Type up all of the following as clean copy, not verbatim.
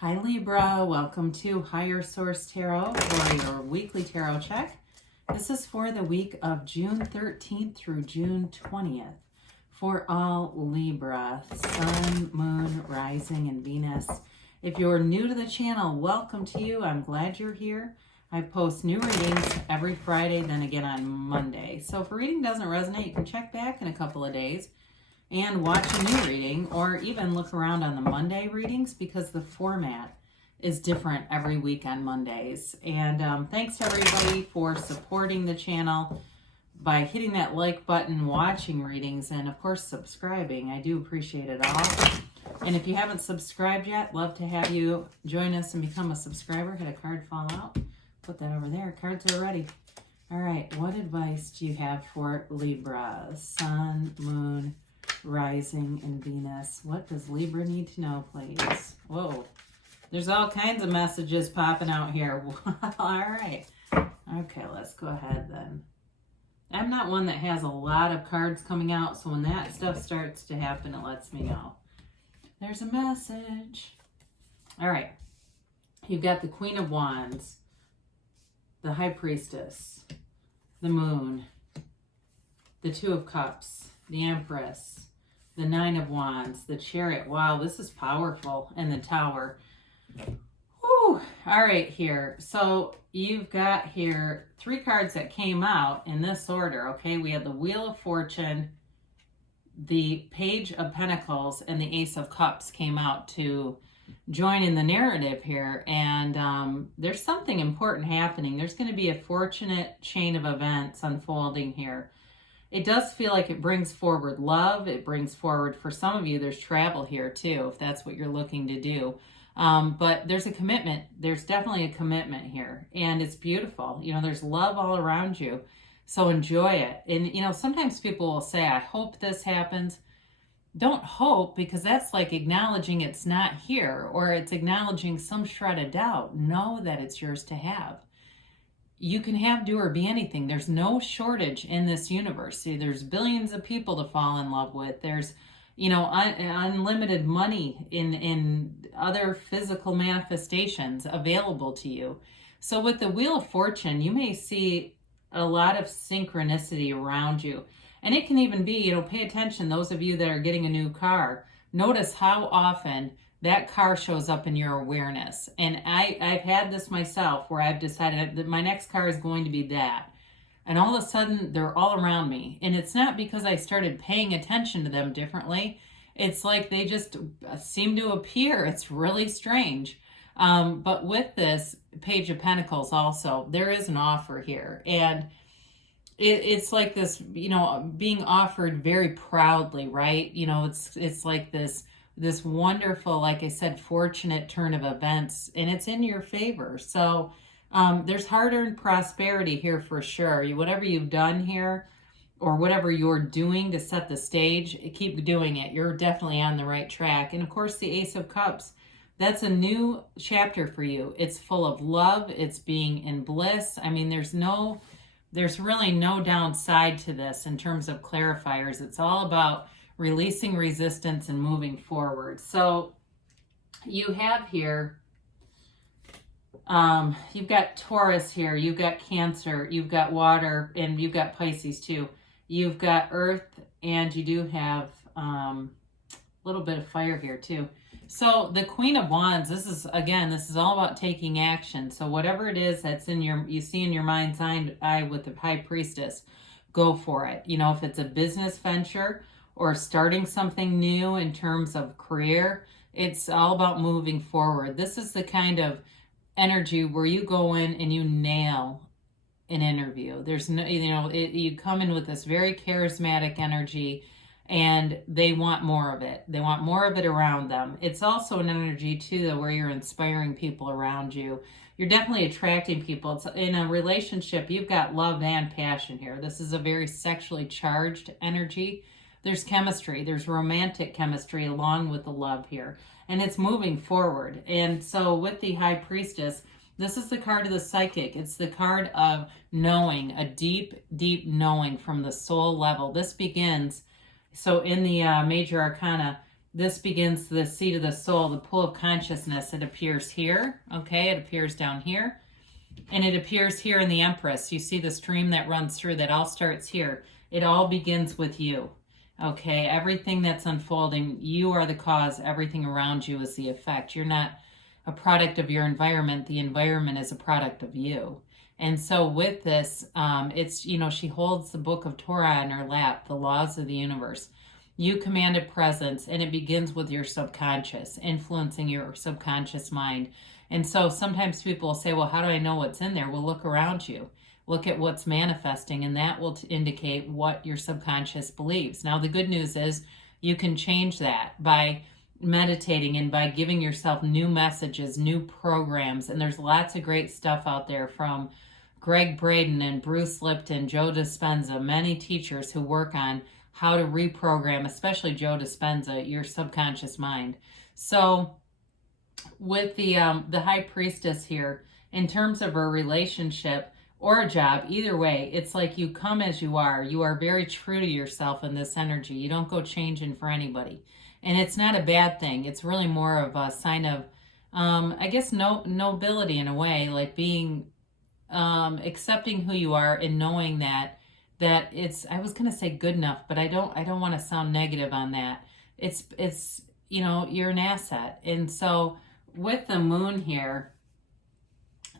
Hi Libra, welcome to Higher Source Tarot for your weekly tarot check. This is for the week of June 13th through June 20th for all Libra, Sun, Moon, Rising, and Venus. If you're new to the channel, welcome to you. I'm glad you're here. I post new readings every Friday, then again on Monday. So if a reading doesn't resonate, you can check back in a couple of days and watch a new reading, or even look around on the Monday readings because the format is different every week on Mondays. And thanks to everybody for supporting the channel by hitting that like button, watching readings, and of course subscribing. I do appreciate it all. And if you haven't subscribed yet, love to have you join us and become a subscriber. Had a card fall out. Put that over there. Cards are ready. All right, what advice do you have for Libra, Sun, Moon, Rising, and Venus? What does Libra need to know, please? Whoa, there's all kinds of messages popping out here. All right. Okay, let's go ahead then. I'm not one that has a lot of cards coming out, so when that stuff starts to happen, it lets me know. There's a message. All right. You've got the Queen of Wands, the High Priestess, the Moon, the Two of Cups, the Empress, the Nine of Wands, the Chariot. Wow, this is powerful. And the Tower. Whew. All right, here. So you've got here three cards that came out in this order, okay? We had the Wheel of Fortune, the Page of Pentacles, and the Ace of Cups came out to join in the narrative here. And there's something important happening. There's going to be a fortunate chain of events unfolding here. It does feel like it brings forward love. It brings forward, for some of you, there's travel here too, if that's what you're looking to do. But there's a commitment. There's definitely a commitment here. And it's beautiful. You know, there's love all around you. So enjoy it. And, you know, sometimes people will say, I hope this happens. Don't hope, because that's like acknowledging it's not here, or it's acknowledging some shred of doubt. Know that it's yours to have. You can have, do, or be anything. There's no shortage in this universe. See, there's billions of people to fall in love with. There's, you know, unlimited money in other physical manifestations available to you. So with the Wheel of Fortune, you may see a lot of synchronicity around you. And it can even be, you know, pay attention, those of you that are getting a new car. Notice how often that car shows up in your awareness. And I've had this myself where I've decided that my next car is going to be that. And all of a sudden, they're all around me. And it's not because I started paying attention to them differently. It's like they just seem to appear. It's really strange. But with this Page of Pentacles also, there is an offer here. And it's like this, you know, being offered very proudly, right? You know, it's like this wonderful, like I said, fortunate turn of events, and it's in your favor. So there's hard-earned prosperity here for sure. Whatever you've done here, or whatever you're doing to set the stage, keep doing it. You're definitely on the right track. And of course, the Ace of Cups, that's a new chapter for you. It's full of love. It's being in bliss. I mean, there's really no downside to this in terms of clarifiers. It's all about releasing resistance and moving forward. So you have here, you've got Taurus here, you've got Cancer, you've got water, and you've got Pisces too. You've got Earth, and you do have a little bit of fire here too. So the Queen of Wands, this is all about taking action. So whatever it is that's you see in your mind's eye with the High Priestess, go for it. You know, if it's a business venture, or starting something new in terms of career, it's all about moving forward. This is the kind of energy where you go in and you nail an interview. There's no, you know, you come in with this very charismatic energy, and they want more of it. They want more of it around them. It's also an energy too, though, where you're inspiring people around you. You're definitely attracting people. It's in a relationship, you've got love and passion here. This is a very sexually charged energy. There's chemistry, there's romantic chemistry along with the love here, and it's moving forward. And so with the High Priestess, this is the card of the psychic. It's the card of knowing, a deep, deep knowing from the soul level. This begins, so in the major arcana, this begins the seat of the soul, the pool of consciousness. It appears here, okay? It appears down here. And it appears here in the Empress. You see the stream that runs through, that all starts here. It all begins with you, okay? Everything that's unfolding, you are the cause. Everything around you is the effect. You're not a product of your environment. The environment is a product of you. And so with this, it's, you know, she holds the book of Torah in her lap, the laws of the universe. You command a presence, and it begins with your subconscious, influencing your subconscious mind. And so sometimes people will say, well, how do I know what's in there? Well, look around you. Look at what's manifesting, and that will indicate what your subconscious believes. Now, the good news is you can change that by meditating and by giving yourself new messages, new programs. And there's lots of great stuff out there from Greg Braden and Bruce Lipton, Joe Dispenza, many teachers who work on how to reprogram, especially Joe Dispenza, your subconscious mind. So with the High Priestess here, in terms of a relationship or a job, either way, it's like you come as you are. You are very true to yourself in this energy. You don't go changing for anybody. And it's not a bad thing. It's really more of a sign of, I guess, nobility in a way, like being, accepting who you are and knowing that it's, I was going to say good enough, but I don't want to sound negative on that. It's, you know, you're an asset. And so with the moon here,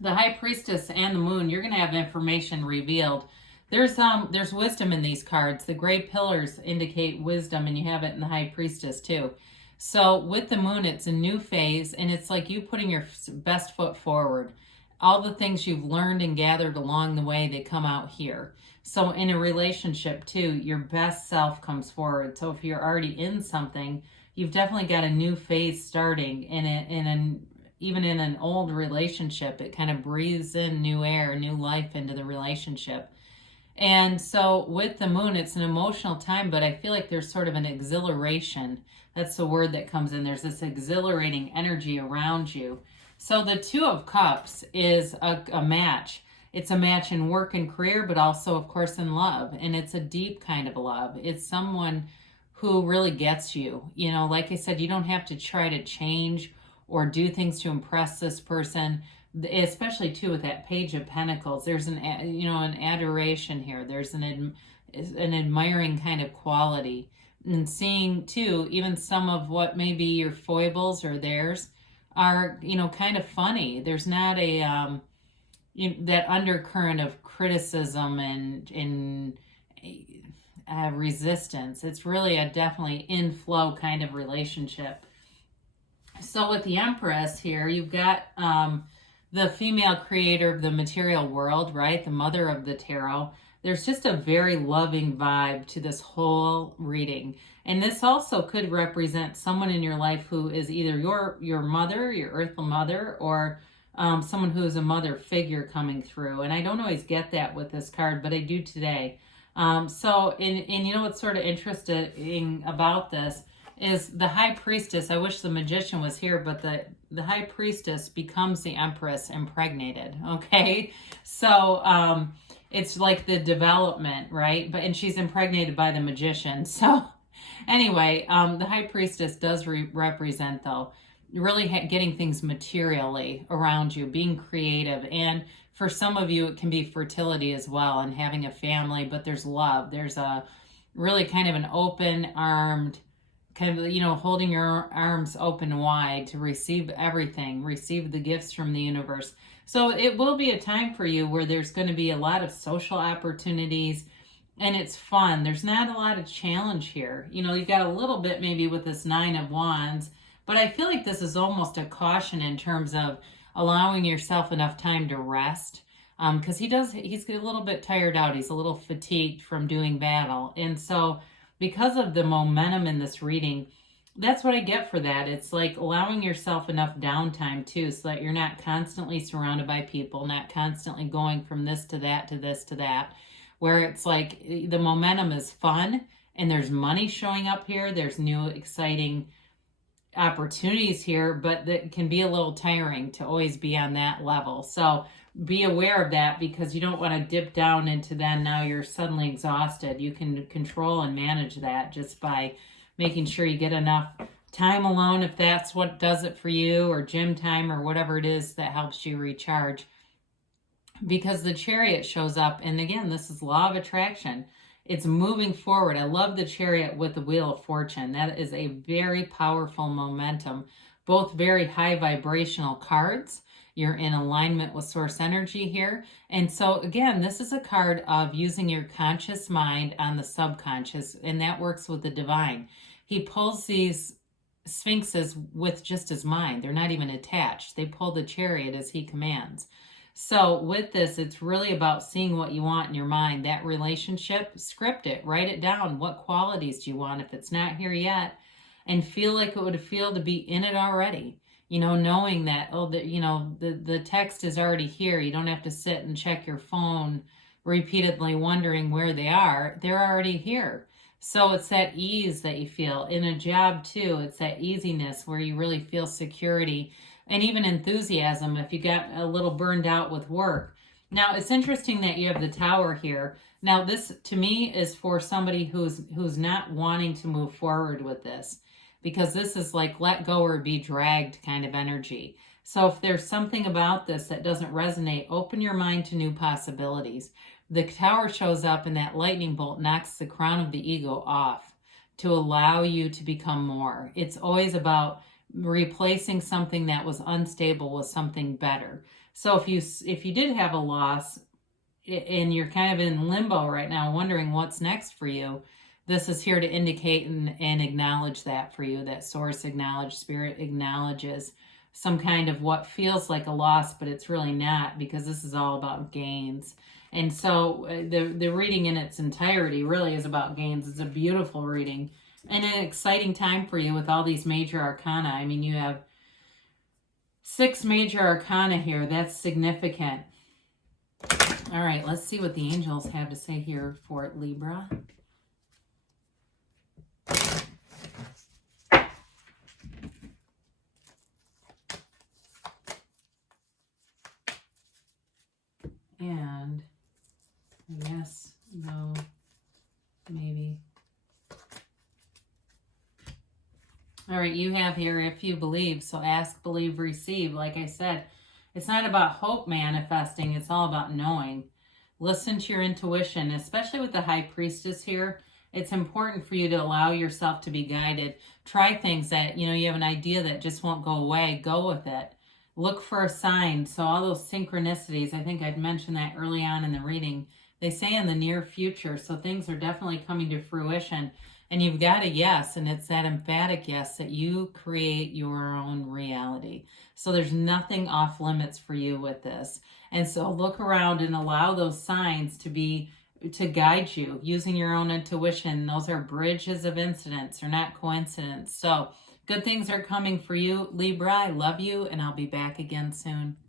the High Priestess and the moon, you're going to have information revealed. There's wisdom in these cards. The gray pillars indicate wisdom, and you have it in the High Priestess too. So with the moon, it's a new phase, and it's like you putting your best foot forward. All the things you've learned and gathered along the way, they come out here. So in a relationship too, your best self comes forward. So if you're already in something, you've definitely got a new phase starting. Even in an old relationship, it kind of breathes in new air, new life into the relationship. And so with the moon, it's an emotional time, but I feel like there's sort of an exhilaration. That's the word that comes in. There's this exhilarating energy around you. So the Two of Cups is a match. It's a match in work and career, but also, of course, in love. And it's a deep kind of love. It's someone who really gets you. You know, like I said, you don't have to try to change or do things to impress this person. Especially too with that Page of Pentacles, there's an adoration here. There's an admiring kind of quality, and seeing too even some of what may be your foibles or theirs are, you know, kind of funny. There's not a that undercurrent of criticism and resistance. It's really a definitely in-flow kind of relationship. So with the Empress here, you've got the female creator of the material world, right? The mother of the tarot. There's just a very loving vibe to this whole reading. And this also could represent someone in your life who is either your mother, your earthly mother, or someone who is a mother figure coming through. And I don't always get that with this card, but I do today. So you know what's sort of interesting about this is the High Priestess. I wish the Magician was here, but the High Priestess becomes the Empress impregnated, okay? So it's like the development, right? And she's impregnated by the Magician. So anyway, the High Priestess does represent, though, really getting things materially around you, being creative. And for some of you, it can be fertility as well and having a family, but there's love. There's a really kind of an open-armed, kind of, you know, holding your arms open wide to receive everything, receive the gifts from the universe. So it will be a time for you where there's going to be a lot of social opportunities, and it's fun. There's not a lot of challenge here. You know, you got a little bit maybe with this Nine of Wands, but I feel like this is almost a caution in terms of allowing yourself enough time to rest. Because he's a little bit tired out. He's a little fatigued from doing battle. And so because of the momentum in this reading, that's what I get for that. It's like allowing yourself enough downtime too, so that you're not constantly surrounded by people, not constantly going from this to that to this to that, where it's like the momentum is fun and there's money showing up here. There's new exciting opportunities here, but that can be a little tiring to always be on that level. So be aware of that, because you don't want to dip down into then now you're suddenly exhausted. You can control and manage that just by making sure you get enough time alone, if that's what does it for you, or gym time, or whatever it is that helps you recharge. Because the Chariot shows up, and again, this is law of attraction. It's moving forward. I love the Chariot with the Wheel of Fortune. That is a very powerful momentum. Both very high vibrational cards. You're in alignment with source energy here. And so again, this is a card of using your conscious mind on the subconscious, and that works with the divine. He pulls these sphinxes with just his mind. They're not even attached. They pull the Chariot as he commands. So with this, it's really about seeing what you want in your mind. That relationship, script it, write it down. What qualities do you want if it's not here yet? And feel like it would feel to be in it already. Knowing that, the text is already here. You don't have to sit and check your phone repeatedly wondering where they are. They're already here. So it's that ease that you feel. In a job too, it's that easiness where you really feel security and even enthusiasm if you got a little burned out with work. Now, it's interesting that you have the Tower here. Now, this, to me, is for somebody who's not wanting to move forward with this, because this is like let go or be dragged kind of energy. So if there's something about this that doesn't resonate, open your mind to new possibilities. The Tower shows up, and that lightning bolt knocks the crown of the ego off to allow you to become more. It's always about replacing something that was unstable with something better. So if you did have a loss and you're kind of in limbo right now, wondering what's next for you, this is here to indicate and acknowledge that for you, that source spirit acknowledges some kind of what feels like a loss, but it's really not, because this is all about gains. And so the reading in its entirety really is about gains. It's a beautiful reading. And an exciting time for you with all these major arcana. I mean, you have 6 major arcana here. That's significant. All right, let's see what the angels have to say here for Libra. And yes, no, maybe. All right, you have here, if you believe. So ask, believe, receive. Like I said, it's not about hope manifesting. It's all about knowing. Listen to your intuition, especially with the High Priestess here. It's important for you to allow yourself to be guided. Try things that, you have an idea that just won't go away. Go with it. Look for a sign. So all those synchronicities, I think I'd mentioned that early on in the reading. They say in the near future. So things are definitely coming to fruition. And you've got a yes, and it's that emphatic yes that you create your own reality. So there's nothing off limits for you with this. And so look around and allow those signs to guide you using your own intuition. Those are bridges of incidents. They're not coincidence. So good things are coming for you, Libra. I love you, and I'll be back again soon.